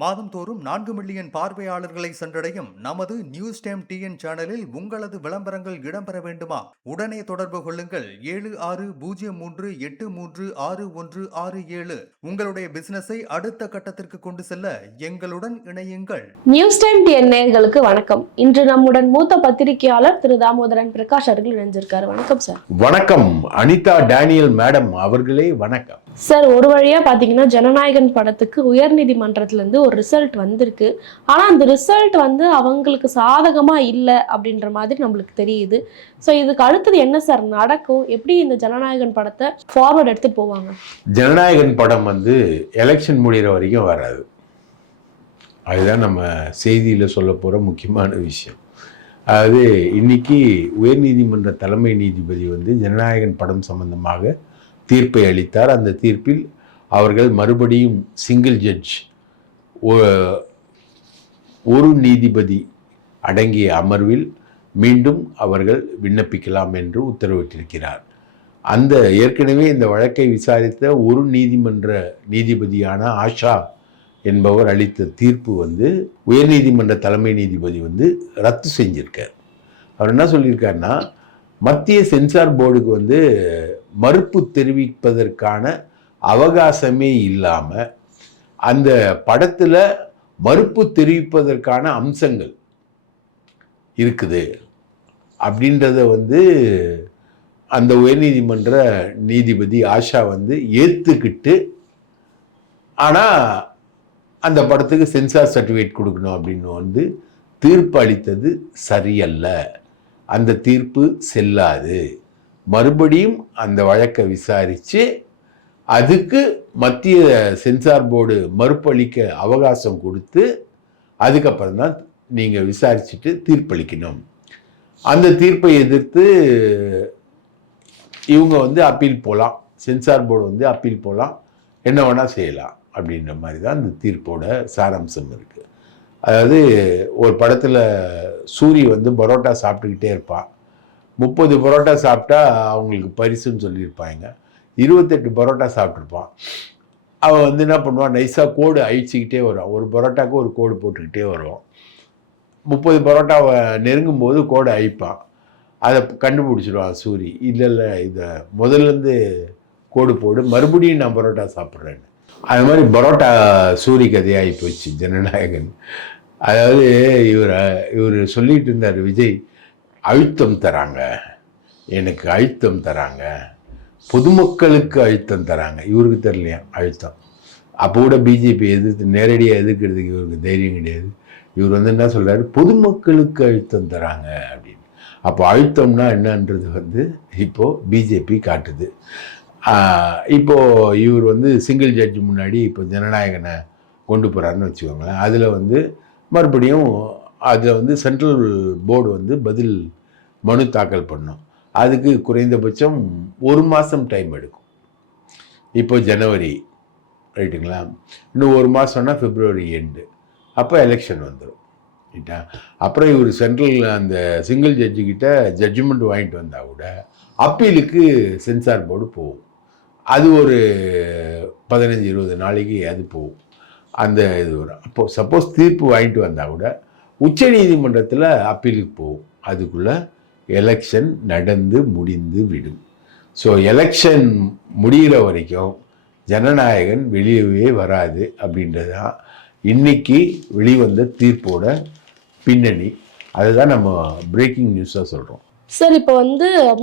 மாதந்தோறும் 4 மில்லியன் பார்வையாளர்களை சென்றடையும் நமது நியூஸ் டைம் டிஎன் சேனலில் உங்களது விளம்பரங்கள் இடம்பெற வேண்டுமா? உடனே தொடர்பு கொள்ளுங்கள் 7603836167. உங்களுடைய பிசினஸை அடுத்த கட்டத்திற்கு கொண்டு செல்ல எங்களுடன் இணையுங்கள். நியூஸ் டைம் டிஎன் நேயர்களுக்கு வணக்கம். இன்று நம்முடன் மூத்த பத்திரிகையாளர் திரு தாமோதரன் பிரகாஷ் அவர்கள் இணைஞ்சிருக்காரு. வணக்கம் சார். வணக்கம் அனிதா டேனியல் மேடம் அவர்களே. வணக்கம் சார். ஒரு வழியா பாத்தீங்கன்னா ஜனநாயகன் படத்துக்கு உயர்நீதிமன்றத்துல இருந்து ஒரு ரிசல்ட் வந்திருக்கு. ஆனா அந்த ரிசல்ட் அவங்களுக்கு சாதகமா இல்லை அப்படின்ற மாதிரி நம்மளுக்கு தெரியுது. ஸோ இதுக்கு அடுத்தது என்ன சார் நடக்கும்? எப்படி இந்த ஜனநாயகன் படத்தை ஃபார்வர்ட் எடுத்துட்டு போவாங்க? ஜனநாயகன் படம் எலெக்ஷன் முடிகிற வரைக்கும் வராது. அதுதான் நம்ம செய்தியில் சொல்ல போகிற முக்கியமான விஷயம். அதாவது இன்னைக்கு உயர்நீதிமன்ற தலைமை நீதிபதி ஜனநாயகன் படம் சம்பந்தமாக தீர்ப்பை அளித்தார். அந்த தீர்ப்பில் அவர்கள் மறுபடியும் சிங்கிள் ஜட்ஜ் ஒரு நீதிபதி அடங்கிய அமர்வில் மீண்டும் அவர்கள் விண்ணப்பிக்கலாம் என்று உத்தரவிட்டிருக்கிறார். அந்த ஏற்கனவே இந்த வழக்கை விசாரித்த ஒரு நீதிமன்ற நீதிபதியான ஆஷா என்பவர் அளித்த தீர்ப்பு உயர்நீதிமன்ற தலைமை நீதிபதி ரத்து செஞ்சிருக்கார். அவர் என்ன சொல்லியிருக்காருன்னா, மத்திய சென்சார் போர்டுக்கு மறுப்பு தெரிவிப்பதற்கான அவகாசமே இல்லாமல் அந்த படத்தில் மறுப்பு தெரிவிப்பதற்கான அம்சங்கள் இருக்குது அப்படின்றத அந்த உயர்நீதிமன்ற நீதிபதி ஆஷா ஏற்றுக்கிட்டு, ஆனால் அந்த படத்துக்கு சென்சார் சர்டிஃபிகேட் கொடுக்கணும் அப்படின்னு தீர்ப்பு அளித்தது சரியல்ல. அந்த தீர்ப்பு செல்லாது. மறுபடியும் அந்த வழக்கை விசாரித்து அதுக்கு மத்திய சென்சார் போர்டு மறுப்பளிக்க அவகாசம் கொடுத்து அதுக்கப்புறம் தான் நீங்கள் விசாரிச்சுட்டு தீர்ப்பளிக்கணும். அந்த தீர்ப்பை எதிர்த்து இவங்க அப்பீல் போகலாம். சென்சார் போர்டு அப்பீல் போகலாம், என்ன வேணால் செய்யலாம் அப்படின்ற மாதிரி தான் அந்த தீர்ப்போட சாராம்சம் இருக்குது. அதாவது ஒரு படத்தில் சூரி பரோட்டா சாப்பிட்டுக்கிட்டே இருப்பான். 30 பரோட்டா சாப்பிட்டா அவங்களுக்கு பரிசுன்னு சொல்லியிருப்பாங்க. 28 பரோட்டா சாப்பிட்ருப்பான். அவன் என்ன பண்ணுவான், நைஸாக கோடு அழிச்சிக்கிட்டே வருவான். ஒரு பரோட்டாவுக்கு ஒரு கோடு போட்டுக்கிட்டே வருவான். 30 பரோட்டாவை நெருங்கும் போது கோடை அழிப்பான். அதை கண்டுபிடிச்சிடுவான் சூரி. இல்லை இதை முதல்லேருந்து கோடு போடு, மறுபடியும் நான் பரோட்டா சாப்பிட்றேன்னு. அது மாதிரி பரோட்டா சூரி கதையாகி போச்சு ஜனநாயகன். அதாவது இவர் சொல்லிட்டு இருந்தார், விஜய் அழுத்தம் தராங்க, எனக்கு அழுத்தம் தராங்க, பொதுமக்களுக்கு அழுத்தம் தராங்க. இவருக்கு தெரியலையா அழுத்தம்? அப்போ கூட பிஜேபி நேரடியாக எதிர்க்கிறதுக்கு இவருக்கு தைரியம் கிடையாது. இவர் என்ன சொல்கிறாரு, பொதுமக்களுக்கு அழுத்தம் தராங்க அப்படின்னு. அப்போ அழுத்தம்னா என்னன்றது இப்போது பிஜேபி காட்டுது. இப்போது இவர் சிங்கிள் ஜட்ஜ் முன்னாடி இப்போ ஜனநாயகனை கொண்டு போகிறாருன்னு வச்சுக்கோங்களேன். அதில் மறுபடியும் அதில் சென்ட்ரல் போர்டு பதில் மனு தாக்கல் பண்ணும். அதுக்கு குறைந்தபட்சம் 1 மாதம் டைம் எடுக்கும். இப்போ ஜனவரி ரைட்டுங்களா, இன்னும் 1 மாதம்னா பிப்ரவரி எண்டு, அப்போ எலெக்ஷன் வந்துடும் ரைட்டா. அப்புறம் இவர் சென்ட்ரல் அந்த சிங்கிள் ஜட்ஜுக்கிட்ட ஜட்ஜ்மெண்ட் வாங்கிட்டு வந்தால் கூட அப்பீலுக்கு சென்சார் போர்டு போகும். அது ஒரு 15-20 நாளைக்கு அது போகும். அந்த இது வரும். அப்போது சப்போஸ் தீர்ப்பு வாங்கிட்டு வந்தால் கூட உச்ச நீதிமன்றத்தில் அப்பீலுக்கு போகும். அதுக்குள்ளே எலெக்ஷன் நடந்து முடிந்து விடும். ஸோ எலெக்ஷன் முடிகிற வரைக்கும் ஜனநாயகன் வெளியவே வராது அப்படின்றது தான் இன்னைக்கு வெளிவந்த தீர்ப்போட பின்னணி. அதுதான் நம்ம பிரேக்கிங் நியூஸாக சொல்கிறோம். சார், இப்போ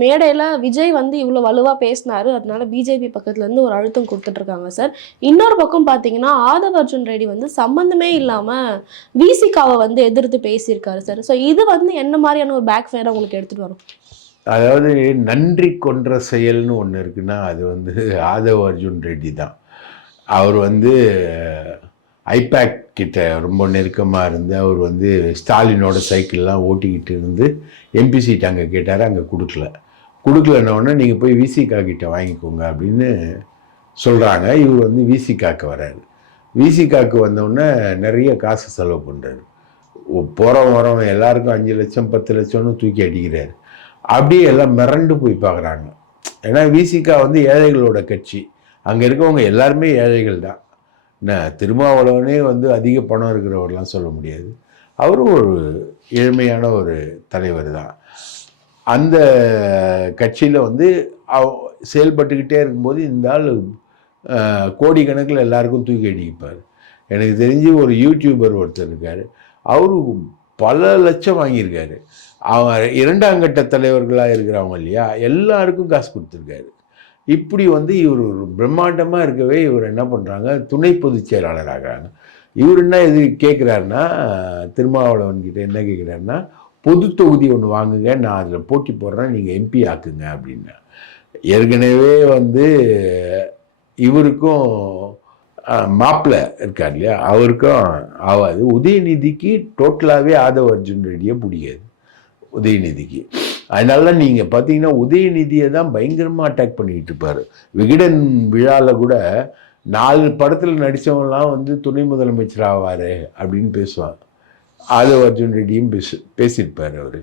மேடையில் விஜய் இவ்வளோ வலுவாக பேசினாரு, அதனால பிஜேபி பக்கத்துலேருந்து ஒரு அழுத்தம் கொடுத்துட்ருக்காங்க சார். இன்னொரு பக்கம் பார்த்தீங்கன்னா ஆதவ் அர்ஜுன் ரெட்டி சம்மந்தமே இல்லாமல் விசிகாவை எதிர்த்து பேசியிருக்காரு சார். ஸோ இது என்ன மாதிரியான ஒரு பேக் ஃபயரை உங்களுக்கு எடுத்துகிட்டு வரும்? அதாவது நன்றி கொன்ற செயல்னு ஒன்று இருக்குன்னா அது ஆதவ் அர்ஜுன் ரெட்டி தான். அவர் ஐபேக் கிட்ட ரொம்ப நெருக்கமாக இருந்து அவர் ஸ்டாலினோட சைக்கிள்லாம் ஓட்டிக்கிட்டு இருந்து எம்பி சீட் அங்கே கேட்டார், அங்கே கொடுக்கலன்னொடனே நீங்கள் போய் விசிகா கிட்ட வாங்கிக்கோங்க அப்படின்னு சொல்கிறாங்க. இவர் விசிகாக்கு வர்றாரு. விசிகாக்கு வந்தோடனே நிறைய காசு செலவு பண்ணுறாரு. போகிறவன் எல்லாருக்கும் 5 லட்சம் 10 லட்சம்னு தூக்கி அடிக்கிறாரு. அப்படியே எல்லாம் மிரண்டு போய் பார்க்குறாங்க. ஏன்னா விசிகா ஏழைகளோட கட்சி. அங்கே இருக்கவங்க எல்லாருமே ஏழைகள் தான். திருமாவளவனே வந்து அதிக பணம் இருக்கிறவர்லாம் சொல்ல முடியாது. அவரும் ஒரு ஏழ்மையான ஒரு தலைவர் தான். அந்த கட்சியில் வந்து செயல்பட்டுக்கிட்டே இருக்கும்போது இந்த ஆள் கோடிக்கணக்கில் எல்லாருக்கும் தூக்கி அடிப்பார். எனக்கு தெரிஞ்சு ஒரு யூடியூபர் ஒருத்தர் இருக்கார், அவரு பல லட்சம் வாங்கியிருக்காரு. அவன் 2ஆம் கட்ட தலைவர்களாக இருக்கிறவங்க இல்லையா, எல்லாருக்கும் காசு கொடுத்துருக்காரு. இப்படி வந்து இவர் ஒரு பிரம்மாண்டமாக இருக்கவே இவர் என்ன பண்ணுறாங்க, துணை பொதுச் செயலாளர் ஆகிறாங்க. இவர் என்ன இது கேட்குறாருன்னா, திருமாவளவன்கிட்ட என்ன கேட்குறாருன்னா, பொது தொகுதி ஒன்று வாங்குங்க, நான் அதில் போட்டி போடுறேன், நீங்கள் எம்பி ஆக்குங்க அப்படின்னா. ஏற்கனவே வந்து இவருக்கும் மாப்பிள்ளை இருக்கார் இல்லையா, அவருக்கும் ஆகாது. உதயநிதிக்கு டோட்டலாகவே ஆதவ அர்ஜுன் ரெட்டியை பிடிக்காது உதயநிதிக்கு. அதனால நீங்கள் பார்த்தீங்கன்னா உதயநிதியை தான் பயங்கரமாக அட்டாக் பண்ணிக்கிட்டு இருப்பார். விகடன் விழாவில் கூட 4 படத்தில் நடித்தவங்களாம் வந்து துணை முதலமைச்சர் ஆவார் அப்படின்னு பேசுவாங்க. ஆதவ அர்ஜுன் ரெட்டியும் பேசியிருப்பார் அவர்.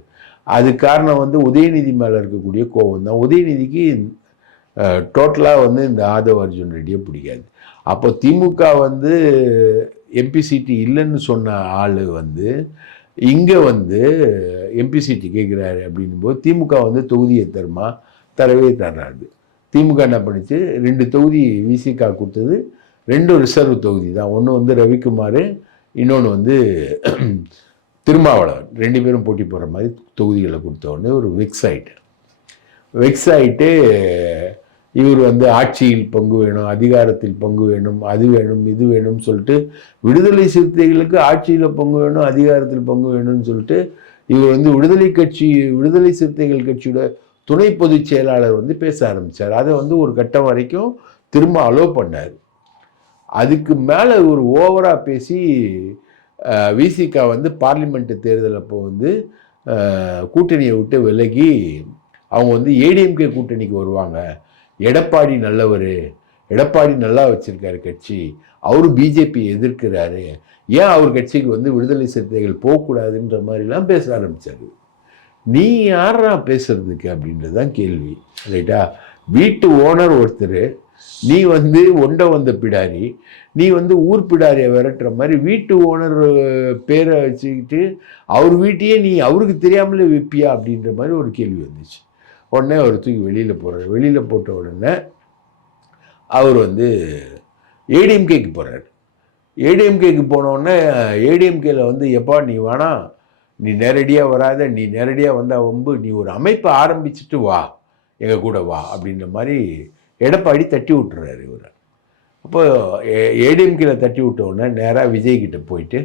அது காரணம் வந்து உதயநிதி மேலே இருக்கக்கூடிய கோபம் தான். உதயநிதிக்கு டோட்டலாக வந்து இந்த ஆதவ அர்ஜுன் ரெட்டியை பிடிக்காது. அப்போ திமுக வந்து எம்பி சீட்டு இல்லைன்னு சொன்ன ஆள் வந்து இங்கே வந்து எம்பி சீட்டு கேட்குறாரு அப்படின்போது திமுக வந்து தொகுதியை தரவே தர்றாரு. திமுக என்ன பண்ணிச்சு, 2 தொகுதி விசிகா கொடுத்தது, 2 ரிசர்வ் தொகுதி தான். ஒன்று வந்து ரவிக்குமார், இன்னொன்று வந்து திருமாவளவன், 2 பேரும் போட்டி போடுற மாதிரி தொகுதிகளை கொடுத்த உடனே ஒரு வெக்ஸ் ஆகிட்டு இவர் வந்து ஆட்சியில் பங்கு வேணும், அதிகாரத்தில் பங்கு வேணும், அது வேணும் இது வேணும்னு சொல்லிட்டு, விடுதலை சிறுத்தைகளுக்கு ஆட்சியில் பங்கு வேணும், அதிகாரத்தில் பங்கு வேணும்னு சொல்லிட்டு இவர் வந்து விடுதலை சிறுத்தைகள் கட்சியோட துணை பொதுச் செயலாளர் வந்து பேச ஆரம்பித்தார். அதை வந்து ஒரு கட்டம் வரைக்கும் திரும்ப அலோவ் பண்ணார். அதுக்கு மேலே ஒரு ஓவராக பேசி விசிகா வந்து பார்லிமெண்ட் தேர்தல் அப்போ வந்து கூட்டணியை விட்டு விலகி அவங்க வந்து ஏடிஎம்கே கூட்டணிக்கு வருவாங்க. எடப்பாடி நல்லவர், எடப்பாடி நல்லா வச்சிருக்காரு கட்சி, அவரு பிஜேபி எதிர்க்கிறாரு, ஏன் அவர் கட்சிக்கு வந்து விடுதலை சிறுத்தைகள் போகக்கூடாதுன்ற மாதிரிலாம் பேச ஆரம்பித்தார். நீ யாரா பேசுறதுக்கு அப்படின்றது தான் கேள்வி, ரைட்டா? வீட்டு ஓனர் ஒருத்தர், நீ வந்து ஒண்ட வந்த பிடாரி, நீ வந்து ஊர் பிடாரியை விரட்டுற மாதிரி வீட்டு ஓனர் பேரை வச்சுக்கிட்டு அவர் வீட்டையே நீ அவருக்கு தெரியாமலே விற்பியா அப்படின்ற மாதிரி ஒரு கேள்வி வந்துச்சு. உடனே அவர் தூக்கி வெளியில் போட்ட உடனே அவர் வந்து ஏடிஎம்கேக்கு போகிறார். ஏடிஎம்கேக்கு போனோடனே ஏடிஎம்கேல வந்து எப்பா நீ வேணாம், நீ நேரடியாக வராத, நீ நேரடியாக வந்தால் வம்பு, நீ ஒரு அமைப்பை ஆரம்பிச்சுட்டு வா, எங்கள் கூட வா அப்படின்ற மாதிரி எடப்பாடி தட்டி விட்டுறாரு இவர். அப்போ ஏடிஎம்கேல தட்டி விட்ட உடனே நேராக விஜய்கிட்ட போயிட்டு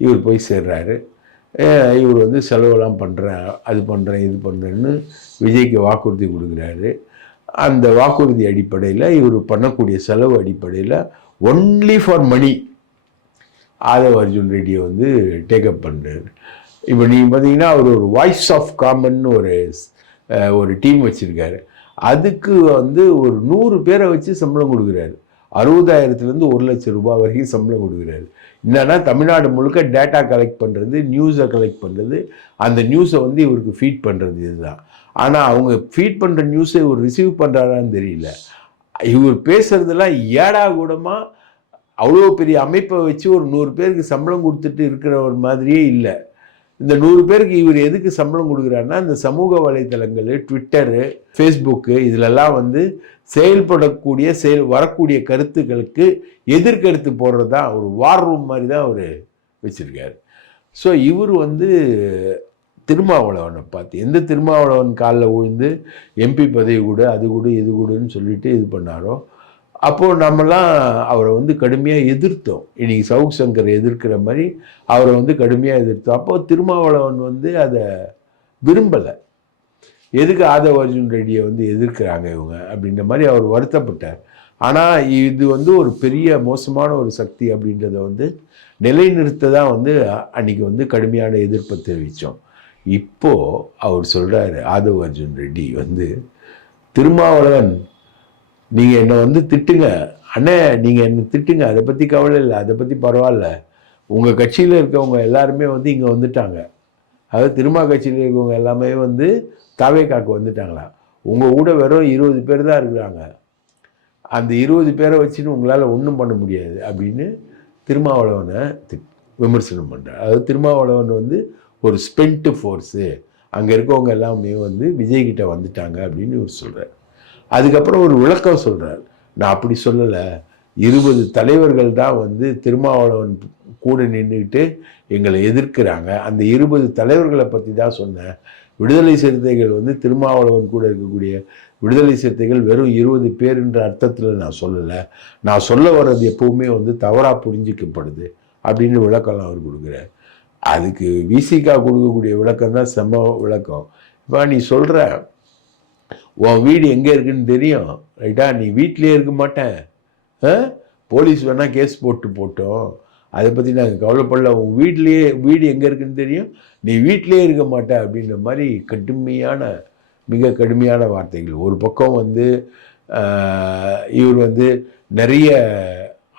இவர் போய் சேர்றாரு. இவர் வந்து செலவெல்லாம் பண்ணுறேன், அது பண்ணுறேன், இது பண்ணுறேன்னு விஜய்க்கு வாக்குறுதி கொடுக்குறாரு. அந்த வாக்குறுதி அடிப்படையில் இவர் பண்ணக்கூடிய செலவு அடிப்படையில் only for money Aadhav Arjun ரெட்டியை வந்து டேக்கப் பண்ணுறாரு. இப்போ நீங்கள் பார்த்தீங்கன்னா அவர் ஒரு வாய்ஸ் ஆஃப் காமன்னு ஒரு டீம் வச்சுருக்காரு. அதுக்கு வந்து ஒரு 100 பேரை வச்சு சம்பளம் கொடுக்குறாரு. 60,000 1 லட்சம் ரூபாய் வரைக்கும் சம்பளம் கொடுக்குறாரு. என்னன்னா தமிழ்நாடு முழுக்க டேட்டா கலெக்ட் பண்ணுறது, நியூஸை கலெக்ட் பண்ணுறது, அந்த நியூஸை வந்து இவருக்கு ஃபீட் பண்ணுறது, இதுதான். ஆனால் அவங்க ஃபீட் பண்ணுற நியூஸை இவர் ரிசீவ் பண்ணுறாரான்னு தெரியல. இவர் பேசுகிறதெல்லாம் ஏடா கூடமாக அவ்வளோ பெரிய அமைப்பை வச்சு ஒரு 100 பேருக்கு சம்பளம் கொடுத்துட்டு இருக்கிற ஒரு மாதிரியே இல்லை. இந்த 100 பேருக்கு இவர் எதுக்கு சம்பளம் கொடுக்குறாருன்னா, இந்த சமூக வலைத்தளங்கள், ட்விட்டரு, ஃபேஸ்புக்கு, இதிலெல்லாம் வந்து வரக்கூடிய கருத்துக்களுக்கு எதிர்கருத்து போடுறது தான் ஒரு வார் ரூம் மாதிரி தான் அவர் வச்சுருக்காரு. ஸோ இவர் வந்து திருமாவளவனை பார்த்து எந்த திருமாவளவன் காலில் விழுந்து எம்பி பதவி கூட அது கூட இது கூடன்னு சொல்லிட்டு இது பண்ணாரோ, அப்போது நம்மலாம் அவரை வந்து கடுமையாக எதிர்த்தோம். இன்றைக்கி சவுக் சங்கர் எதிர்க்கிற மாதிரி அவரை வந்து கடுமையாக எதிர்த்தோம். அப்போது திருமாவளவன் வந்து அதை விரும்பலை. எதுக்கு ஆதவ அர்ஜுன் ரெட்டியை வந்து எதிர்க்கிறாங்க இவங்க அப்படின்ற மாதிரி அவர் வருத்தப்பட்டார். ஆனால் இது வந்து ஒரு பெரிய மோசமான ஒரு சக்தி அப்படின்றத வந்து நிலைநிறுத்த தான் வந்து அன்றைக்கி வந்து கடுமையான எதிர்ப்பை தெரிவித்தோம். இப்போது அவர் சொல்கிறாரு, ஆதவ அர்ஜுன் ரெட்டி வந்து, திருமாவளவன் நீங்கள் என்னை வந்து திட்டுங்க அண்ணே, நீங்கள் என்னை திட்டுங்க, அதை பற்றி கவலை இல்லை, அதை பற்றி பரவாயில்ல, உங்கள் கட்சியில் இருக்கவங்க எல்லாருமே வந்து இங்கே வந்துட்டாங்க, அதாவது திருமா கட்சியில் இருக்கவங்க எல்லாமே வந்து தாவேக்காக்கு வந்துட்டாங்களா, உங்கள் கூட வெறும் 20 பேர் தான் இருக்கிறாங்க, அந்த 20 பேரை வச்சுன்னு உங்களால் ஒன்றும் பண்ண முடியாது அப்படின்னு திருமாவளவனை விமர்சனம் பண்ணுறார். அதாவது திருமாவளவன் வந்து ஒரு ஸ்பென்ட்டு ஃபோர்ஸு, அங்கே இருக்கவங்க எல்லாமே வந்து விஜய்கிட்ட வந்துட்டாங்க அப்படின்னு இவர் சொல்கிறார். அதுக்கப்புறம் ஒரு விளக்கம் சொல்கிறார், நான் அப்படி சொல்லலை, 20 தலைவர்கள் தான் வந்து திருமாவளவன் கூட நின்றுக்கிட்டு எங்களை எதிர்க்கிறாங்க, அந்த 20 தலைவர்களை பற்றி தான் சொன்னேன். விடுதலை சிறுத்தைகள் வந்து திருமாவளவன் கூட இருக்கக்கூடிய விடுதலை சிறுத்தைகள் வெறும் 20 பேருன்ற அர்த்தத்தில் நான் சொல்லலை, நான் சொல்ல வர்றது எப்பவுமே வந்து தவறாக புரிஞ்சிக்கப்படுது அப்படின்னு விளக்கம்லாம் அவர் கொடுக்குறார். அதுக்கு விசிகா கொடுக்கக்கூடிய விளக்கம் தான் செம்ம விளக்கம். இப்போ நீ சொல்கிற உன் வீடு எங்கே இருக்குன்னு தெரியும் ரைட்டா, நீ வீட்டிலே இருக்க மாட்டேன், போலீஸ் வேணால் கேஸ் போட்டோம், அதை பற்றி நாங்கள் கவலைப்படல, உன் வீடு எங்கே இருக்குன்னு தெரியும், நீ வீட்டிலே இருக்க மாட்ட அப்படின்ற மாதிரி மிக கடுமையான வார்த்தைகள். ஒரு பக்கம் வந்து இவர் வந்து நிறைய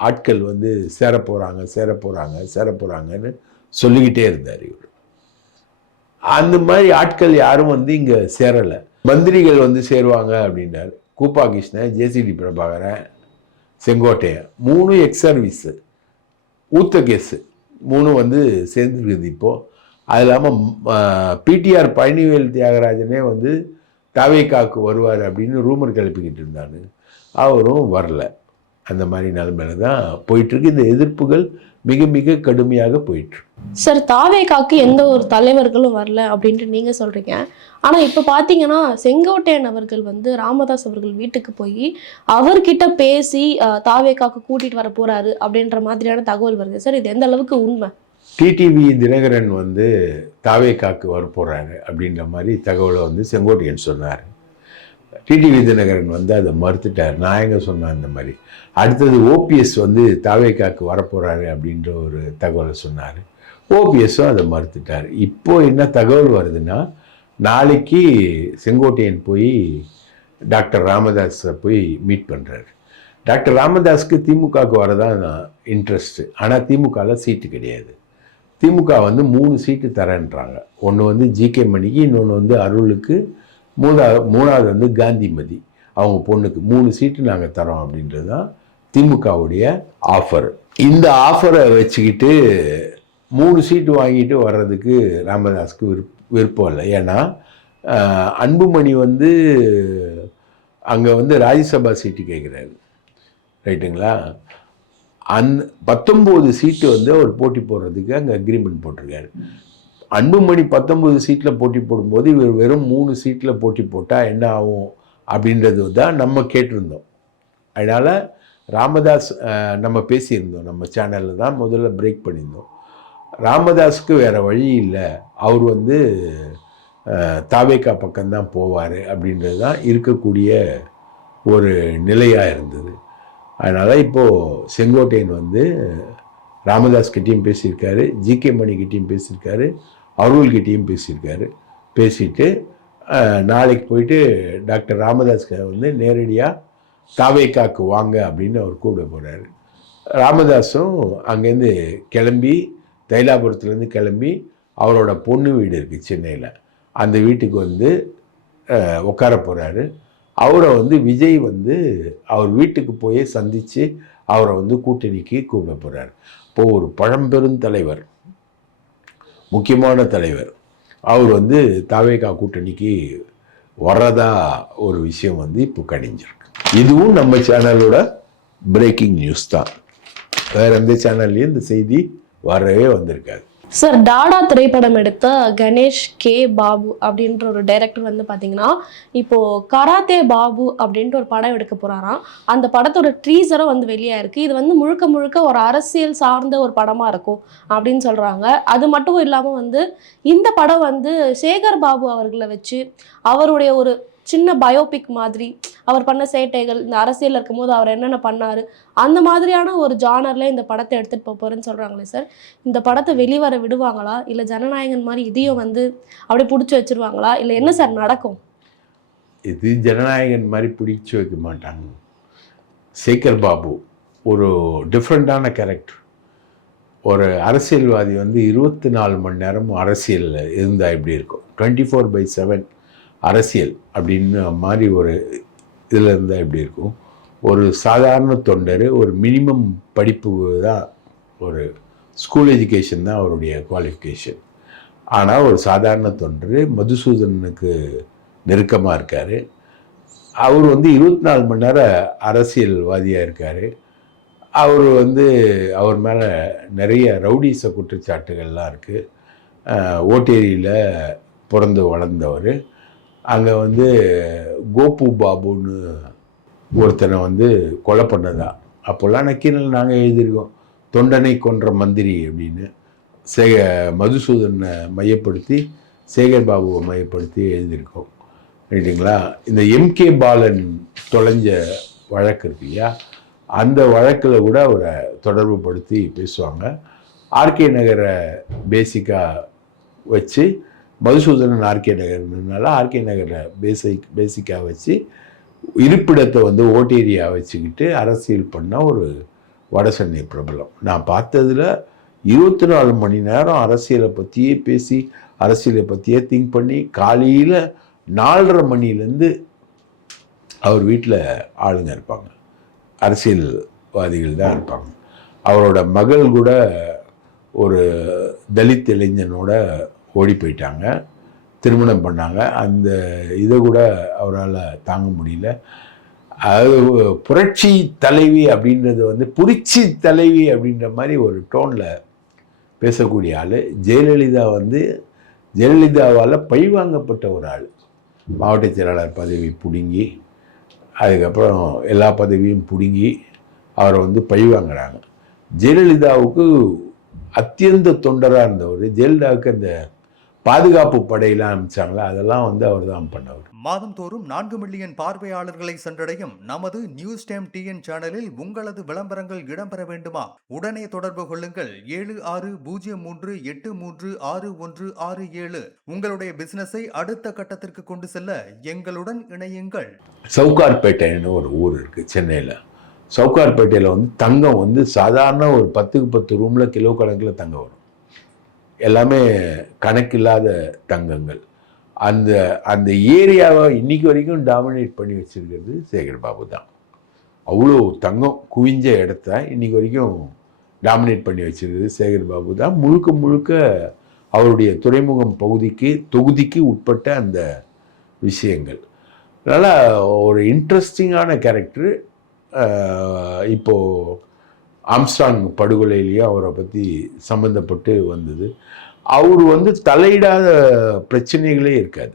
ஆட்கள் வந்து சேரப்போகிறாங்கன்னு சொல்லிக்கிட்டே இருந்தார் இவர். அந்த மாதிரி ஆட்கள் யாரும் வந்து இங்கே சேரலை. மந்திரிகள் வந்து சேருவாங்க அப்படின்னார். கூப்பா Krishnan, JCD Prabhakaran, Sengottaiyan 3 ex service, ஊத்த கேஸு 3 வந்து சேர்ந்துருக்குது இப்போது. அது இல்லாமல் பிடிஆர் பழனிவேல் தியாகராஜனே வந்து தாவேக்காவுக்கு வருவார் அப்படின்னு ரூமர் கிளப்பிக்கிட்டு இருந்தாங்க, அவரும் வரல. அந்த மாதிரி நிலைமையில தான் போயிட்டுருக்கு. இந்த எதிர்ப்புகள் மிக கடுமையாக போயிட்டுருக்கு. சார், தாவேக்காக்கு எந்த ஒரு தலைவர்களும் வரல அப்படின்ட்டு நீங்கள் சொல்கிறீங்க. ஆனால் இப்போ பார்த்தீங்கன்னா செங்கோட்டையன் அவர்கள் வந்து ராமதாஸ் அவர்கள் வீட்டுக்கு போய் அவர்கிட்ட பேசி தாவேக்காக்கு கூட்டிகிட்டு வர போகிறாரு அப்படின்ற மாதிரியான தகவல் வருது சார். இது எந்த அளவுக்கு உண்மை? டிடிவி தினகரன் வந்து தாவேக்காக்கு வர போகிறாரு அப்படின்ற மாதிரி தகவலை வந்து செங்கோட்டையன் சொன்னார். டிடிவி தினகரன் வந்து அதை மறுத்துட்டார், நான் எங்கே சொன்னேன் அந்த மாதிரி. அடுத்தது ஓபிஎஸ் வந்து தாவேக்காக்கு வரப்போகிறாரு அப்படின்ற ஒரு தகவலை சொன்னார், ஓபிஎஸும் அதை மறுத்துட்டார். இப்போது என்ன தகவல் வருதுன்னா, நாளைக்கு செங்கோட்டையன் போய் டாக்டர் ராமதாஸை போய் மீட் பண்ணுறாரு. டாக்டர் ராமதாஸுக்கு திமுகவுக்கு வரதான் இன்ட்ரெஸ்ட்டு, ஆனால் திமுகவில் சீட்டு கிடையாது. திமுக வந்து 3 சீட்டு தரேன்றாங்க. ஒன்று வந்து ஜிகே மணிக்கு, இன்னொன்று வந்து அருளுக்கு, மூணாவது வந்து காந்திமதி அவங்க பொண்ணுக்கு 3 சீட்டு நாங்கள் தரோம் அப்படின்றது தான் திமுகவுடைய ஆஃபர். இந்த ஆஃபரை வச்சுக்கிட்டு 3 சீட்டு வாங்கிட்டு வர்றதுக்கு ராமதாஸுக்கு விருப்பம் இல்லை. ஏன்னா அன்புமணி வந்து அங்கே வந்து ராஜ்யசபா சீட்டு கேட்குறாரு, ரைட்டுங்களா. 19 சீட்டு வந்து அவர் போட்டி போடுறதுக்கு அங்கே அக்ரிமெண்ட் போட்டிருக்காரு. அன்புமணி 19 சீட்டில் போட்டி போடும்போது இவர் வெறும் 3 சீட்டில் போட்டி போட்டால் என்ன ஆகும் அப்படின்றது தான் நம்ம கேட்டிருந்தோம். அதனால் ராமதாஸ் நம்ம பேசியிருந்தோம், நம்ம சேனலில் தான் முதல்ல பிரேக் பண்ணியிருந்தோம். ராமதாஸுக்கு வேறு வழி இல்லை, அவர் வந்து தாவேக்கா பக்கம்தான் போவார் அப்படின்றது தான் இருக்கக்கூடிய ஒரு நிலையாக இருந்தது. அதனால் இப்போது செங்கோட்டையன் வந்து ராமதாஸ் கிட்டேயும் பேசியிருக்காரு, ஜிகே மணிக்கிட்டையும் பேசியிருக்காரு, அருள்கிட்டையும் பேசியிருக்காரு. பேசிட்டு நாளைக்கு போயிட்டு டாக்டர் ராமதாஸ்க்கு வந்து நேரடியாக தாவேக்காக்கு வாங்க அப்படின்னு அவர் கூப்பிட போகிறாரு. ராமதாஸும் அங்கேருந்து கிளம்பி தைலாபுரத்துலேருந்து கிளம்பி அவரோட பொண்ணு வீடு இருக்குது சென்னையில், அந்த வீட்டுக்கு வந்து உட்கார போகிறாரு. அவரை வந்து விஜய் வந்து அவர் வீட்டுக்கு போய் சந்தித்து அவரை வந்து கூட்டணிக்கு கூப்பிட போகிறார். இப்போது ஒரு பழம்பெரும் தலைவர், முக்கியமான தலைவர், அவர் வந்து தாவேகா கூட்டணிக்கு வர்றதா ஒரு விஷயம் வந்து இப்போ கணிஞ்சிருக்கு. இதுவும் நம்ம சேனலோட பிரேக்கிங் நியூஸ் தான், வேறு எந்த சேனல்லையும் இந்த செய்தி வரவே வந்திருக்காது. சார், டாடா திரைப்படம் எடுத்த கணேஷ் கே பாபு அப்படின்ற ஒரு டைரக்டர் வந்து பார்த்தீங்கன்னா இப்போது கராத்தே பாபு அப்படின்ட்டு ஒரு படம் எடுக்க போகிறாராம். அந்த படத்தோட ட்ரீசரும் வந்து வெளியாக இருக்குது. இது வந்து முழுக்க ஒரு அரசியல் சார்ந்த ஒரு படமாக இருக்கும் அப்படின்னு சொல்கிறாங்க. அது மட்டும் இல்லாமல் வந்து இந்த படம் வந்து சேகர் பாபு அவர்களை வச்சு அவருடைய ஒரு சின்ன பயோபிக் மாதிரி, அவர் பண்ண சேட்டைகள், இந்த அரசியல் இருக்கும்போது அவர் என்னென்ன பண்ணார், அந்த மாதிரியான ஒரு ஜானரில் இந்த படத்தை எடுத்துகிட்டு போகிறேன்னு சொல்கிறாங்களே சார். இந்த படத்தை வெளிவர விடுவாங்களா, இல்லை ஜனநாயகன் மாதிரி இதையும் வந்து அப்படியே பிடிச்சி வச்சுருவாங்களா, இல்லை என்ன சார் நடக்கும்? இது ஜனநாயகன் மாதிரி பிடிச்சி வைக்க மாட்டாங்க. சேகர் பாபு ஒரு டிஃப்ரெண்ட்டான கேரக்டர். ஒரு அரசியல்வாதி வந்து 24 மணி நேரமும் அரசியலில் இருந்தால் எப்படி இருக்கும், 24/7 அரசியல் அப்படின்னு மாதிரி ஒரு இதில் இருந்தால் எப்படி இருக்கும். ஒரு சாதாரண தொண்டர், ஒரு மினிமம் படிப்பு தான், ஒரு ஸ்கூல் எஜுகேஷன் தான் அவருடைய குவாலிஃபிகேஷன். ஆனால் ஒரு சாதாரண தொண்டர் மதுசூதனனுக்கு நெருக்கமாக இருக்கார். அவர் வந்து 24 மணி நேரம் அரசியல்வாதியாக இருக்கார். அவர் வந்து அவர் மேலே நிறைய ரவுடிச குற்றச்சாட்டுகள்லாம் இருக்குது. ஓட்டேரியில் பிறந்து வளர்ந்தவர். அங்கே வந்து கோபு பாபுன்னு ஒருத்தனை வந்து கொலை பண்ணதா அப்போல்லாம் நக்கீரல் நாங்கள் எழுதியிருக்கோம், தொண்டனை கொன்ற மந்திரி அப்படின்னு. மதுசூதனை மையப்படுத்தி சேகர் பாபுவை மையப்படுத்தி எழுதியிருக்கோம், ரைட்டுங்களா. இந்த எம்கே பாலன் தொலைஞ்ச வழக்கு இருக்கு இல்லையா, அந்த வழக்கில் கூட அவரை தொடர்பு படுத்தி பேசுவாங்க. ஆர்கே நகரை பேசிக்காக வச்சு, மதுசூதனன் ஆர்கே நகர்னால ஆர்கே நகரை பேசிக்காக வச்சு இருப்பிடத்தை வந்து ஓட்டேரியா வச்சுக்கிட்டு அரசியல் பண்ண ஒரு வடசென்னை பிரபலம். நான் பார்த்ததில் 24 மணி நேரம் அரசியலை பற்றியே பேசி, அரசியலை பற்றியே திங்க் பண்ணி, காலையில் 4:30 மணிலேருந்து அவர் வீட்டில் ஆளுங்க இருப்பாங்க, அரசியல்வாதிகள் தான் இருப்பாங்க. அவரோட மகள் கூட ஒரு தலித் இளைஞனோட ஓடி போயிட்டாங்க, திருமணம் பண்ணாங்க. அந்த இதை கூட அவரால் தாங்க முடியல. அது புரட்சி தலைவி அப்படின்றது வந்து புரட்சி தலைவி அப்படின்ற மாதிரி ஒரு டோனில் பேசக்கூடிய ஆள். ஜெயலலிதாவால் பழிவாங்கப்பட்ட ஒரு ஆள். மாவட்ட செயலாளர் பதவி பிடுங்கி, அதுக்கப்புறம் எல்லா பதவியும் பிடுங்கி அவரை வந்து பழிவாங்கிறாங்க. ஜெயலலிதாவுக்கு அத்தியந்த தொண்டராக இருந்தவர். ஜெயலலிதாவுக்கு அந்த பாதுகாப்பு படையெல்லாம் அமைச்சாங்களா, அதெல்லாம் வந்து அவர் தான் பண்ணவர். மாதந்தோறும் 4 மில்லியன் பார்வையாளர்களை சென்றடையும் நமது நியூஸ் டைம் டிஎன் சேனலில் உங்களது விளம்பரங்கள் இடம்பெற வேண்டுமா? உடனே தொடர்பு கொள்ளுங்கள் 7603836167. உங்களுடைய பிசினஸை அடுத்த கட்டத்திற்கு கொண்டு செல்ல எங்களுடன் இணையுங்கள். சவுகார்பேட்டைன்னு ஒரு ஊர் இருக்கு சென்னையில். சவுகார்பேட்டையில் வந்து தங்கம் வந்து சாதாரண ஒரு 10க்கு 10 ரூமில் கிலோ கணக்கில் தங்கம் வரும். எல்லாமே கணக்கில்லாத தங்கங்கள். அந்த ஏரியாவை இன்னைக்கு வரைக்கும் டாமினேட் பண்ணி வச்சிருக்கிறது சேகர் பாபு தான். அவ்வளோ தங்கம் குவிஞ்ச இடத்த இன்னைக்கு வரைக்கும் டாமினேட் பண்ணி வச்சிருக்கிறது சேகர் பாபு தான். முழுக்க முழுக்க அவருடைய துறைமுகம் தொகுதிக்கு உட்பட்ட அந்த விஷயங்கள். அதனால் ஒரு இன்ட்ரெஸ்டிங்கான கேரக்டர். இப்போது ஆம்ஸ்ட்ராங் படுகொலையிலையும் அவரை பற்றி சம்மந்தப்பட்டு வந்தது. அவர் வந்து தலையிடாத பிரச்சனைகளே இருக்காது.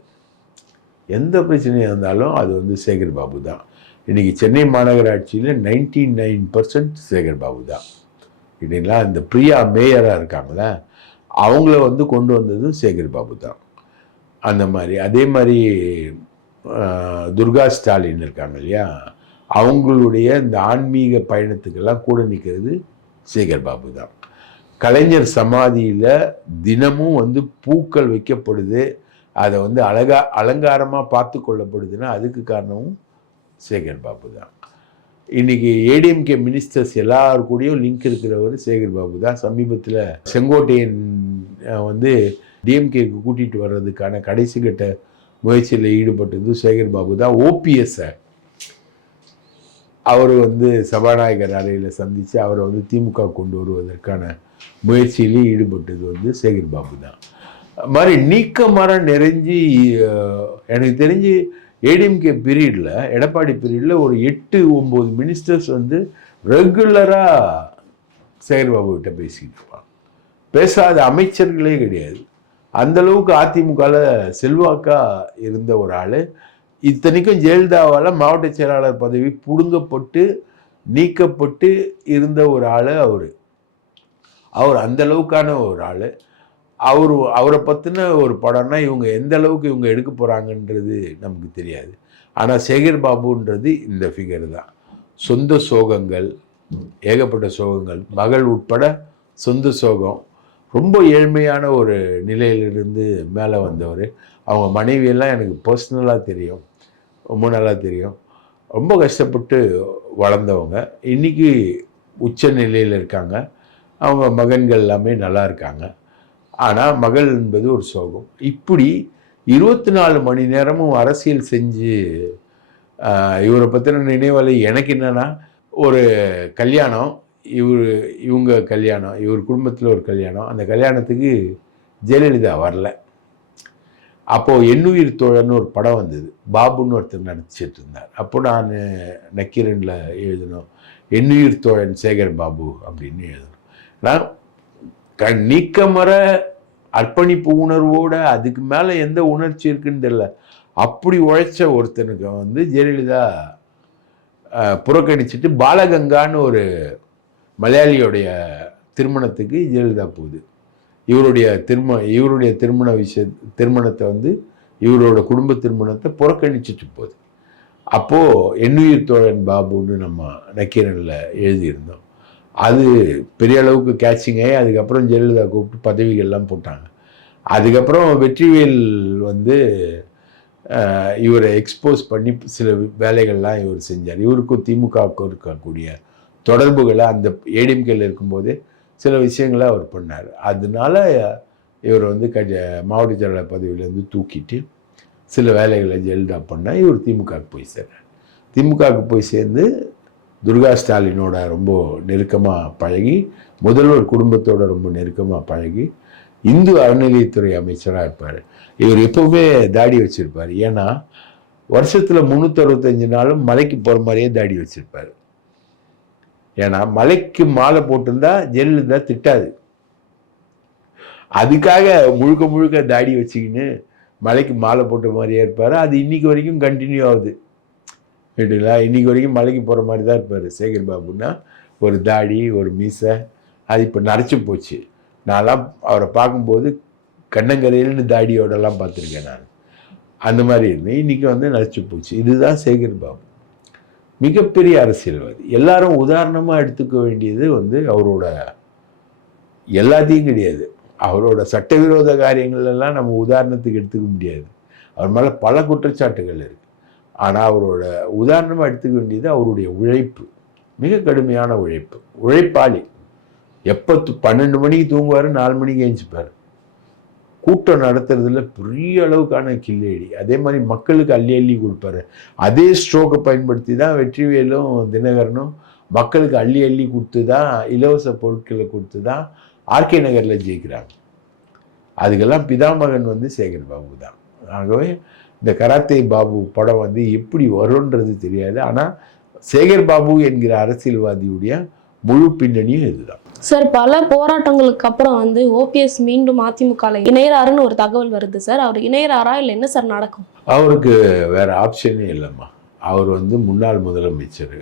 எந்த பிரச்சனையாக இருந்தாலும் அது வந்து சேகர் பாபு தான். இன்றைக்கி சென்னை மாநகராட்சியில் 99% சேகர் பாபு தான், இல்லைங்களா. இந்த பிரியா மேயராக இருக்காங்களே, அவங்கள வந்து கொண்டு வந்ததும் சேகர் பாபு தான். அந்த மாதிரி அதே மாதிரி துர்கா ஸ்டாலின் இருக்காங்க இல்லையா, அவங்களுடைய இந்த ஆன்மீக பயணத்துக்கெல்லாம் கூட நிற்கிறது சேகர் பாபு தான். கலைஞர் சமாதியில் தினமும் வந்து பூக்கள் வைக்கப்படுது, அதை வந்து அலங்காரமாக பார்த்து கொள்ளப்படுதுன்னா அதுக்கு காரணமும் சேகர் பாபு தான். இன்றைக்கி ஏடிஎம்கே மினிஸ்டர்ஸ் எல்லாரு கூடயும் லிங்க் இருக்கிறவர் சேகர் பாபு தான். சமீபத்தில் செங்கோட்டையன் வந்து டிஎம்கேக்கு கூட்டிகிட்டு வர்றதுக்கான கடைசி கட்ட முயற்சியில் ஈடுபட்டது சேகர் பாபு தான். ஓபிஎஸ்ஸை அவர் வந்து சபாநாயகர் அறையில் சந்தித்து அவரை வந்து திமுக கொண்டு வருவதற்கான முயற்சியிலே ஈடுபட்டது வந்து சேகர் பாபு தான். மாதிரி நீக்க மரம் நிறைஞ்சி எனக்கு தெரிஞ்சு ஏடிஎம்கே பீரியடில், எடப்பாடி பீரியடில் ஒரு 8-9 மினிஸ்டர்ஸ் வந்து ரெகுலராக சேகர் பாபு கிட்ட பேசிக்கிட்டு இருப்பாங்க. பேசாத அமைச்சர்களே கிடையாது. அந்தளவுக்கு அதிமுகவில் செல்வாக்காக இருந்த ஒரு ஆள். இத்தனைக்கும் ஜெயலலிதாவால் மாவட்ட செயலாளர் பதவி பிடுங்கப்பட்டு நீக்கப்பட்டு இருந்த ஒரு ஆள் அவர் அந்த அளவுக்கான ஒரு ஆள். அவரை பற்றின ஒரு படம்னா இவங்க எந்த அளவுக்கு இவங்க எடுக்க போகிறாங்கன்றது நமக்கு தெரியாது. ஆனால் சேகர் பாபுன்றது இந்த ஃபிகர் தான். சொந்த சோகங்கள், ஏகப்பட்ட சோகங்கள், மகள் உட்பட சொந்த சோகம். ரொம்ப ஏழ்மையான ஒரு நிலையிலிருந்து மேலே வந்தவர். அவங்க மனைவியெல்லாம் எனக்கு பர்சனலாக தெரியும், ரொம்ப நல்லா தெரியும். ரொம்ப கஷ்டப்பட்டு வளர்ந்தவங்க. இன்றைக்கி உச்ச நிலையில் இருக்காங்க. அவங்க மகன்கள் எல்லாமே நல்லா இருக்காங்க. ஆனால் மகள் என்பது ஒரு சோகம். இப்படி 24 மணி நேரமும் அரசியல் செஞ்சு இவரை பற்றின நினைவலை எனக்கு என்னென்னா, ஒரு கல்யாணம், இவங்க கல்யாணம், இவர் குடும்பத்தில் ஒரு கல்யாணம், அந்த கல்யாணத்துக்கு ஜெயலலிதா வரல. அப்போது எண்ணுயிர் தோழன்னு ஒரு படம் வந்தது, பாபுன்னு ஒருத்தர் நடிச்சிட்டு இருந்தார். அப்போ நான் நக்கீரனில் எழுதணும், எண்ணுயிர் தோழன் சேகர் பாபு அப்படின்னு எழுதணும். நான் நீக்கமர அர்ப்பணிப்பு உணர்வோட, அதுக்கு மேலே எந்த உணர்ச்சி இருக்குன்னு தெரியல, அப்படி உழைச்ச ஒருத்தனுக்கு வந்து ஜெயலலிதா புறக்கணிச்சிட்டு பாலகங்கான்னு ஒரு மலையாளியோடைய திருமணத்துக்கு ஜெயலலிதா போகுது. இவருடைய திருமணத்தை வந்து இவரோட குடும்ப திருமணத்தை புறக்கணிச்சிட்டு போகுது. அப்போது எண்ணுயிர் தோழன் பாபுன்னு நம்ம நக்கீரனில் எழுதியிருந்தோம். அது பெரிய அளவுக்கு கேட்சிங் ஆகி அதுக்கப்புறம் ஜெயலலிதா கூப்பிட்டு பதவிகள்லாம் போட்டாங்க. அதுக்கப்புறம் வெற்றிவேல் வந்து இவரை எக்ஸ்போஸ் பண்ணி சில வேலைகள்லாம் இவர் செஞ்சார். இவருக்கும் திமுகவுக்கும் இருக்கக்கூடிய தொடர்புகளை அந்த ஏடிஎம்கேல இருக்கும்போதே சில விஷயங்களை அவர் பண்ணார். அதனால இவர் வந்து மாவட்ட செயலாளர் பதவியிலேருந்து தூக்கிட்டு சில வேலைகளை ஜெயலலிதா பண்ணால் இவர் திமுகவுக்கு போய் சேர்றார். திமுகவுக்கு போய் சேர்ந்து துர்கா ஸ்டாலினோட ரொம்ப நெருக்கமாக பழகி, முதல்வர் குடும்பத்தோட ரொம்ப நெருக்கமாக பழகி, இந்து அறநிலையத்துறை அமைச்சராக இருப்பார். இவர் எப்பவுமே தாடி வச்சுருப்பார். ஏன்னா வருஷத்தில் 365 நாளும் மலைக்கு போகிற மாதிரியே தாடி வச்சுருப்பார். ஏன்னா மலைக்கு மாலை போட்டிருந்தா ஜெயலலிதா திட்டாது. அதுக்காக முழுக்க முழுக்க தாடி வச்சுக்கின்னு மலைக்கு மாலை போட்ட மாதிரியே இருப்பார். அது இன்னைக்கு வரைக்கும் கண்டினியூ ஆகுது. கேட்டுங்களா? இன்னைக்கு வரைக்கும் மலைக்கு போகிற மாதிரி தான் இருப்பார் சேகர் பாபுன்னா. ஒரு தாடி, ஒரு மீசை, அது இப்போ நரைச்சி போச்சு. நான்லாம் அவரை பார்க்கும்போது கண்ணங்கரையில்னு தாடியோடலாம் பார்த்துருக்கேன் நான். அந்த மாதிரி இருந்தேன். இன்றைக்கி வந்து நரைச்சி போச்சு. இதுதான் சேகர் பாபு, மிகப்பெரிய அரசியல்வாதி. எல்லாரும் உதாரணமாக எடுத்துக்க வேண்டியது வந்து அவரோட எல்லாத்தையும் கிடையாது. அவரோட சட்டவிரோத காரியங்கள்லாம் நம்ம உதாரணத்துக்கு எடுத்துக்க முடியாது. அவர் மேலே பல குற்றச்சாட்டுகள் இருக்குது. ஆனால் அவரோட உதாரணமாக எடுத்துக்க வேண்டியது அவருடைய உழைப்பு, மிக கடுமையான உழைப்பு. உழைப்பாளி. எப்போ 12 மணிக்கு தூங்குவார், 4 மணிக்கு எழுந்திப்பார். கூட்டம் நடத்துறதுல பெரிய அளவுக்கான கில்லேடி. அதே மாதிரி மக்களுக்கு அள்ளி அள்ளி கொடுப்பாரு. அதே ஸ்ட்ரோக்கை பயன்படுத்தி தான் வெற்றிவேலும் தினகரனும் மக்களுக்கு அள்ளி அள்ளி கொடுத்து தான், இலவச பொருட்களை கொடுத்து தான் ஆர்கே நகரில் ஜெயிக்கிறாங்க. அதுக்கெல்லாம் பிதாமகன் வந்து சேகர் பாபு தான். ஆகவே இந்த கராத்தே பாபு படம் வந்து எப்படி வரும்ன்றது தெரியாது. ஆனால் சேகர் பாபு என்கிற அரசியல்வாதியுடைய முழு பின்னணியும் இதுதான். சார், பல போராட்டங்களுக்கு அப்புறம் வந்து ஓபிஎஸ் மீண்டும் அதிமுக இணையறாருன்னு ஒரு தகவல் வருது சார். அவர் இணையறாரா இல்லை என்ன சார் நடக்கும்? அவருக்கு வேற ஆப்ஷனே இல்லைம்மா. அவர் வந்து முன்னாள் முதலமைச்சர்,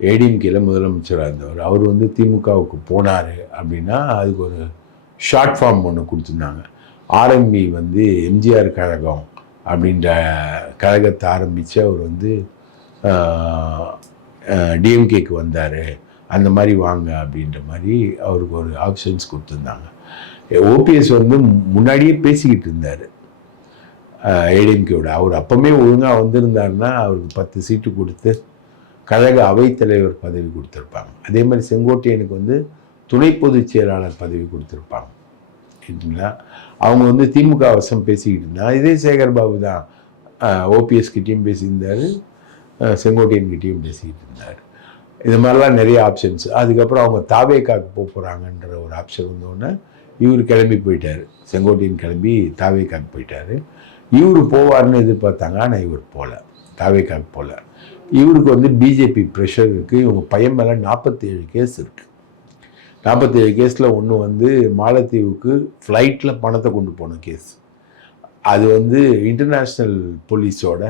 ஏடிஎம்கேல முதலமைச்சராக இருந்தவர். அவர் வந்து திமுகவுக்கு போனார் அப்படின்னா அதுக்கு ஒரு ஷார்ட் ஃபார்ம் ஒன்று கொடுத்துருந்தாங்க. ஆர்எம்பி வந்து எம்ஜிஆர் கழகம் அப்படின்ற கழகத்தை ஆரம்பித்து அவர் வந்து டிஎம்கேக்கு வந்தார், அந்த மாதிரி வாங்க அப்படின்ற மாதிரி அவருக்கு ஒரு ஆப்ஷன்ஸ் கொடுத்துருந்தாங்க. ஓபிஎஸ் வந்து முன்னாடியே பேசிக்கிட்டு இருந்தார் ஏடிஎம்கேவோட. அவர் அப்போவுமே ஒழுங்காக வந்திருந்தாருன்னா அவருக்கு 10 சீட்டு கொடுத்து கழக அவைத்தலைவர் பதவி கொடுத்துருப்பாங்க. அதே மாதிரி செங்கோட்டையனுக்கு வந்து துணை பொதுச் செயலாளர் பதவி கொடுத்துருப்பாங்க. சரிங்களா? அவங்க வந்து திமுக வசம் பேசிக்கிட்டு இருந்தாங்க. இதே சேகர் பாபு தான் ஓபிஎஸ்கிட்டையும் பேசியிருந்தார், செங்கோட்டையன்கிட்டையும் பேசிக்கிட்டு இருந்தார். இது மாதிரிலாம் நிறைய ஆப்ஷன்ஸ். அதுக்கப்புறம் அவங்க தாவேக்காக்கு போகிறாங்கன்ற ஒரு ஆப்ஷன் வந்தோடனே இவர் கிளம்பி போயிட்டார். செங்கோட்டையன் கிளம்பி தாவேக்காக்கு போயிட்டார். இவர் போவார்னு எதிர்பார்த்தாங்க, ஆனால் இவர் போகல, தாவேக்காக்கு போகல. இவருக்கு வந்து பிஜேபி ப்ரெஷர் இருக்குது. இவங்க பையன் மேலே 47 கேஸ் இருக்குது. 47 கேஸில் ஒன்று வந்து மாலத்தீவுக்கு ஃப்ளைட்டில் பணத்தை கொண்டு போன கேஸ். அது வந்து இன்டர்நேஷ்னல் போலீஸோட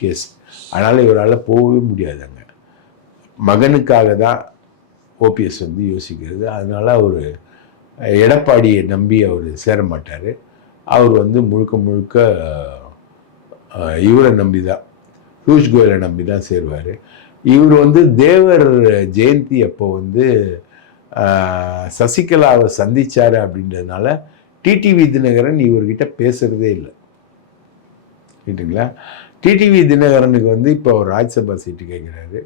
கேஸ். அதனால் இவரால் போகவே முடியாது. அங்கே மகனுக்காக தான் ஓபிஎஸ் வந்து யோசிக்கிறது. அதனால் அவர் எடப்பாடியை நம்பி அவர் சேர மாட்டார். அவர் வந்து முழுக்க முழுக்க இவரை நம்பி தான், பியூஷ் கோயலை நம்பி தான் சேருவார். இவர் வந்து தேவர் ஜெயந்தி அப்போ வந்து சசிகலாவை சந்திச்சார் அப்படின்றதுனால டிடிவி தினகரன் இவர்கிட்ட பேசுகிறதே இல்லை. கேட்டுங்களா? டிடிவி தினகரனுக்கு வந்து இப்போ அவர் ராஜ்யசபா சீட்டு கேட்குறாரு.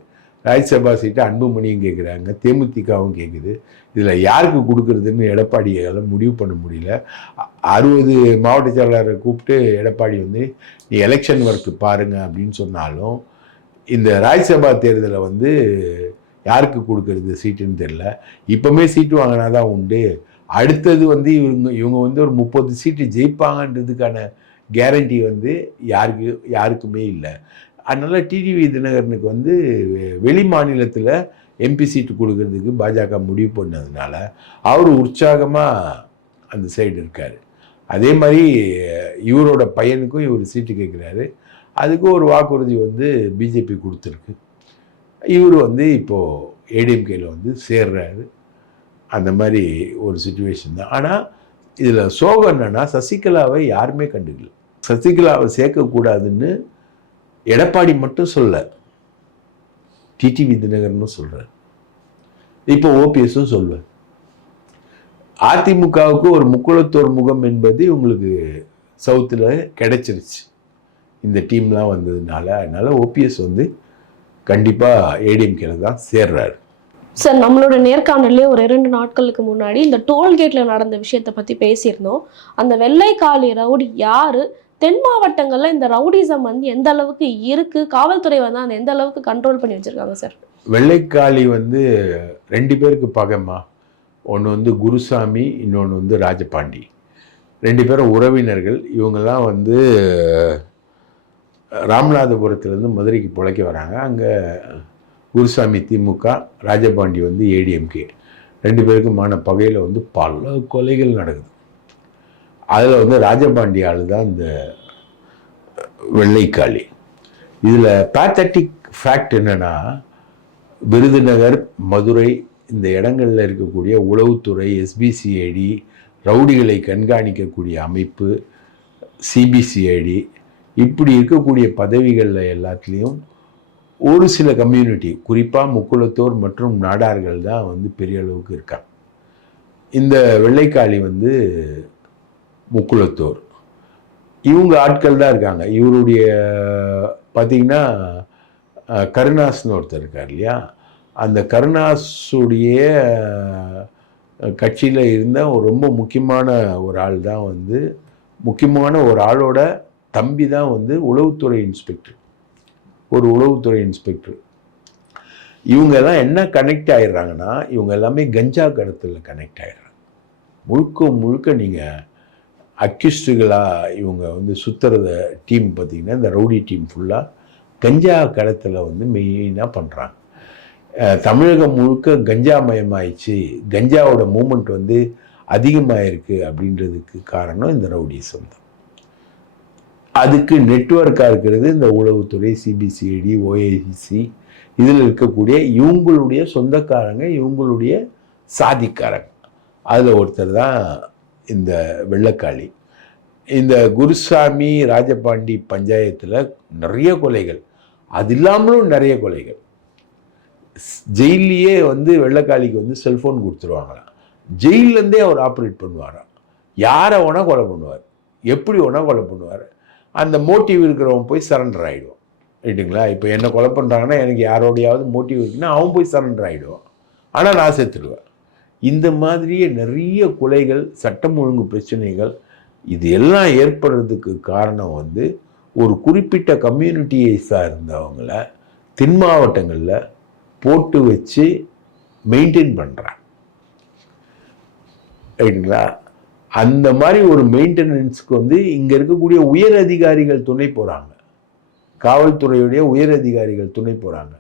ராஜ்யசபா சீட்டு அன்புமணியும் கேட்குறாங்க, தேமுதிகவும் கேட்குது. இதில் யாருக்கு கொடுக்குறதுன்னு எடப்பாடியால் முடிவு பண்ண முடியல. 60 மாவட்ட செயலாளரை கூப்பிட்டு எடப்பாடி வந்து நீ எலெக்ஷன் ஒர்க்கு பாருங்கள் அப்படின்னு சொன்னாலும் இந்த ராஜ்யசபா தேர்தலை வந்து யாருக்கு கொடுக்கறது சீட்டுன்னு தெரியல. இப்பவுமே சீட்டு வாங்கினாதான் உண்டு. அடுத்தது வந்து இவங்க வந்து ஒரு 30 சீட்டு ஜெயிப்பாங்கன்றதுக்கான கேரண்டி வந்து யாருக்குமே இல்லை. அதனால டிடிவி தினகரனுக்கு வந்து வெளி மாநிலத்தில் எம்பி சீட்டு கொடுக்கறதுக்கு பாஜக முடிவு பண்ணதுனால அவர் உற்சாகமாக அந்த சைடு இருக்கார். அதே மாதிரி இவரோட பையனுக்கும் இவர் சீட்டு கேட்குறாரு. அதுக்கும் ஒரு வாக்குறுதி வந்து பிஜேபி கொடுத்துருக்கு. இவர் வந்து இப்போது ஏடிஎம்கேல வந்து சேர்றாரு. அந்த மாதிரி ஒரு சுச்சுவேஷன் தான். ஆனால் இதில் சோகம் என்னன்னா, சசிகலாவை யாருமே கண்டுக்கல. சசிகலாவை சேர்க்கக்கூடாதுன்னு எடப்பாடி மட்டும் சொல்ல, டிடிவி தினகரனும் சொல்றார். இப்போ ஓபிஎஸும் சொல்வார். அதிமுகவுக்கு ஒரு முக்குளத்தோர் முகம் என்பது உங்களுக்கு சவுத்தில் கிடைச்சிருச்சு இந்த டீம்லாம் வந்ததுனால. அதனால ஓபிஎஸ் வந்து கண்டிப்பாக ஏடிஎம்கேல தான் சேர்றாரு. சார், நம்மளோட நேர்காணல்லே ஒரு 2 நாட்களுக்கு முன்னாடி இந்த டோல்கேட்ல நடந்த விஷயத்தை பத்தி பேசியிருந்தோம். அந்த வெள்ளைக்காளி ரவுடி யாரு, தென் மாவட்டங்கள்ல இந்த ரவுடிசம் வந்து எந்த அளவுக்கு இருக்கு, காவல்துறை வந்து அந்த எந்த அளவுக்கு கண்ட்ரோல் பண்ணி வச்சிருக்காங்க சார்? வெள்ளைக்காளி வந்து 2 பேருக்கு பகமா. ஒன்று வந்து குருசாமி, இன்னொன்று வந்து ராஜபாண்டி. 2 பேரும் உறவினர்கள். இவங்கெல்லாம் வந்து ராமநாதபுரத்துலேருந்து மதுரைக்கு பிழைக்க வராங்க. அங்கே குருசாமி திமுக, ராஜபாண்டி வந்து ஏடிஎம்கே. 2 பேருக்குமான பகையில் வந்து பல கொலைகள் நடக்குது. அதில் வந்து ராஜபாண்டி ஆள் தான் இந்த வெள்ளைக்காளி. இதில் பேத்தட்டிக் ஃபேக்ட் என்னன்னா, விருதுநகர், மதுரை இந்த இடங்களில் இருக்கக்கூடிய உளவுத்துறை, எஸ்பிசிஐடி, ரவுடிகளை கண்காணிக்கக்கூடிய அமைப்பு, சிபிசிஐடி, இப்படி இருக்கக்கூடிய பதவிகளில் எல்லாத்துலேயும் ஒரு சில கம்யூனிட்டி, குறிப்பாக முக்குளத்தோர் மற்றும் நாடார்கள் தான் வந்து பெரிய அளவுக்கு இருக்காங்க. இந்த வெள்ளைக்காளி வந்து முக்குளத்தோர், இவங்க ஆட்கள் தான் இருக்காங்க. இவருடைய பார்த்திங்கன்னா கருணாஸ்னு ஒருத்தர் இருக்கார் இல்லையா, அந்த கருணாஸுடைய கட்சியில் இருந்த ஒரு ரொம்ப முக்கியமான ஒரு ஆள் தான் வந்து, முக்கியமான ஒரு ஆளோட தம்பி தான் வந்து உளவுத்துறை இன்ஸ்பெக்டர், ஒரு உளவுத்துறை இன்ஸ்பெக்டர். இவங்க எல்லாம் என்ன கனெக்ட் ஆயிடுறாங்கன்னா, இவங்க எல்லாமே கஞ்சா கடத்தில் கனெக்ட் ஆயிடுறாங்க. முழுக்க முழுக்க நீங்கள் அக்யூஸ்டுகளாக இவங்க வந்து சுற்றுறத டீம் பார்த்திங்கன்னா, இந்த ரவுடி டீம் ஃபுல்லாக கஞ்சா கடத்தில் வந்து மெயினாக பண்ணுறாங்க. தமிழகம் முழுக்க கஞ்சா மயமாயிடுச்சு, கஞ்சாவோட மூமெண்ட் வந்து அதிகமாகிருக்கு அப்படின்றதுக்கு காரணம் இந்த ரவுடிசம் தான். அதுக்கு நெட்வொர்க்காக இருக்கிறது இந்த உளவுத்துறை, சிபிசிஐடி, ஓஏசி, இதில் இருக்கக்கூடிய இவங்களுடைய சொந்தக்காரங்க, இவங்களுடைய சாதிக்காரங்க. அதில் ஒருத்தர் தான் இந்த வெள்ளைக்காளி. இந்த குருசாமி ராஜபாண்டி பஞ்சாயத்தில் நிறைய கொலைகள், அது இல்லாமலும் நிறைய கொலைகள். ஜெயிலையே வந்து வெள்ளைக்காளிக்கு வந்து செல்ஃபோன் கொடுத்துருவாங்களாம். ஜெயிலேருந்தே அவர் ஆப்ரேட் பண்ணுவாராம். யாரை வேணா கொலை பண்ணுவார், எப்படி வேணா கொலை பண்ணுவார். அந்த மோட்டிவ் இருக்கிறவன் போய் சரண்டர் ஆகிடுவான். ரைட்டுங்களா? இப்போ என்ன கொலை பண்ணுறாங்கன்னா, எனக்கு யாரோடையாவது மோட்டிவ் இருக்குன்னா அவன் போய் சரண்டர் ஆகிடுவான். ஆனால் நான் செத்துடுவேன். இந்த மாதிரியே நிறைய கொலைகள், சட்டம் ஒழுங்கு பிரச்சனைகள், இது எல்லாம் ஏற்படுறதுக்கு காரணம் வந்து ஒரு குறிப்பிட்ட கம்யூனிட்டியை சார்ந்தவங்கள தென் மாவட்டங்களில் போட்டு வச்சு மெயின்டைன் பண்ணுறாங்க. ரைட்டுங்களா? அந்த மாதிரி ஒரு மெயின்டெனன்ஸுக்கு வந்து இங்கே இருக்கக்கூடிய உயர் அதிகாரிகள் துணை போகிறாங்க, காவல்துறையுடைய உயர் அதிகாரிகள் துணை போகிறாங்க.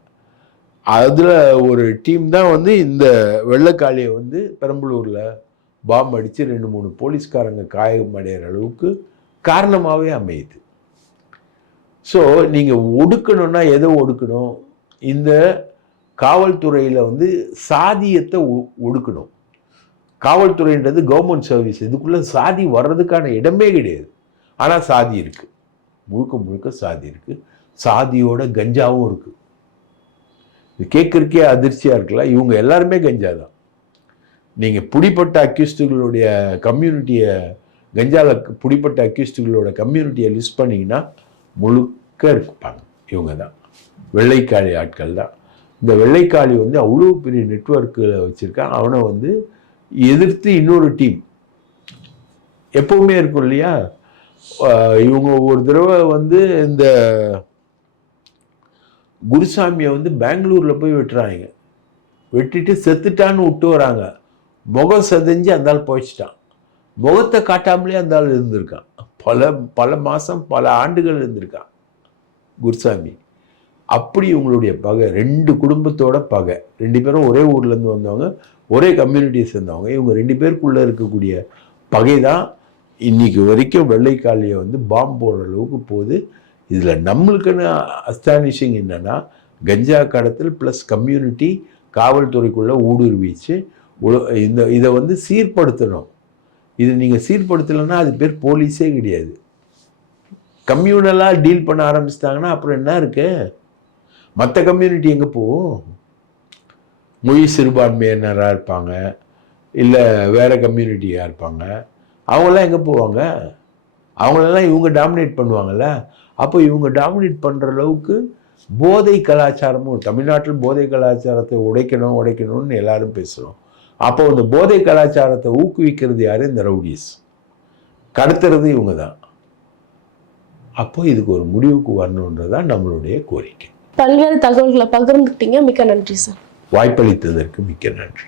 அதில் ஒரு டீம் தான் வந்து இந்த வெள்ளைக்காளியை வந்து பெரம்பலூரில் பாம்பு அடித்து 2-3 போலீஸ்காரங்க காயமடைகிற அளவுக்கு காரணமாகவே அமையுது. ஸோ நீங்கள் ஒடுக்கணும்னா எதை ஒடுக்கணும்? இந்த காவல்துறையில் வந்து சாதியத்தை ஒடுக்கணும். காவல்துறைன்றது கவர்மெண்ட் சர்வீஸ், இதுக்குள்ளே சாதி வர்றதுக்கான இடமே கிடையாது. ஆனால் சாதி இருக்குது, முழுக்க முழுக்க சாதி இருக்குது. சாதியோட கஞ்சாவும் இருக்குது. இது கேட்கறக்கே அதிர்ச்சியாக இருக்குல்ல. இவங்க எல்லாருமே கஞ்சா தான். நீங்கள் பிடிப்பட்ட அக்யூஸ்டுகளுடைய கம்யூனிட்டியை, கஞ்சாவில் பிடிப்பட்ட அக்யூஸ்டுகளோட கம்யூனிட்டியை லிஸ்ட் பண்ணிங்கன்னா முழுக்க இருப்பாங்க. இவங்க தான் வெள்ளைக்காளி ஆட்கள் தான். இந்த வெள்ளைக்காளி வந்து அவ்வளோ பெரிய நெட்வொர்க்கில் வச்சுருக்கான். அவனை வந்து எதிர்த்து இன்னொரு டீம் எப்பவுமே இருக்கும் இல்லையா. இவங்க ஒரு தடவை வந்து இந்த குருசாமியை வந்து பெங்களூரில் போய் வெட்டுறாங்க. வெட்டிட்டு செத்துட்டான்னு விட்டு வராங்க. முகம் செதஞ்சு அந்த ஆள் போயிடுச்சிட்டான். முகத்தை காட்டாமலே அந்த ஆள் இருந்திருக்கான். பல மாதம் பல ஆண்டுகள் இருந்திருக்கான் குருசாமி. அப்படி இவங்களுடைய பகை, 2 குடும்பத்தோட பகை. 2 பேரும் ஒரே ஊர்லேருந்து வந்தவங்க, ஒரே கம்யூனிட்டியை சேர்ந்தவங்க. இவங்க 2 பேருக்குள்ளே இருக்கக்கூடிய பகை தான் இன்னைக்கு வரைக்கும் வெள்ளைக்காளியை வந்து பாம்பு போடுற அளவுக்கு போகுது. இதில் நம்மளுக்குன்னு அஸ்டானிஷிங் என்னென்னா, கஞ்சா கடத்தல் ப்ளஸ் கம்யூனிட்டி காவல்துறைக்குள்ளே ஊடுருவிச்சு இதை வந்து சீர்படுத்தணும். இது நீங்கள் சீர்படுத்தலைன்னா அது பேர் போலீஸே கிடையாது. கம்யூனலாக டீல் பண்ண ஆரம்பிச்சிட்டாங்கன்னா அப்புறம் என்ன இருக்கு? மற்ற கம்யூனிட்டி எங்கே போகும்? மொழி சிறுபான்மையினராக இருப்பாங்க, இல்லை வேறு கம்யூனிட்டியாக இருப்பாங்க. அவங்களாம் எங்கே போவாங்க? அவங்களெல்லாம் இவங்க டாமினேட் பண்ணுவாங்கள்ல. அப்போ இவங்க டாமினேட் பண்ணுற அளவுக்கு போதை கலாச்சாரமும், தமிழ்நாட்டில் போதை கலாச்சாரத்தை உடைக்கணும்னு எல்லாரும் பேசுகிறோம். அப்போ இந்த போதை கலாச்சாரத்தை ஊக்குவிக்கிறது யார்? இந்த ரவுடிஸ். கடத்துறது இவங்க தான். அப்போ இதுக்கு ஒரு முடிவுக்கு வரணுன்றதான் நம்மளுடைய கோரிக்கை. பல்வேறு தகவல்களை பகிர்ந்துக்கிட்டீங்க. மிக்க நன்றி சார். வாய்ப்பளித்ததற்கு மிக்க நன்றி.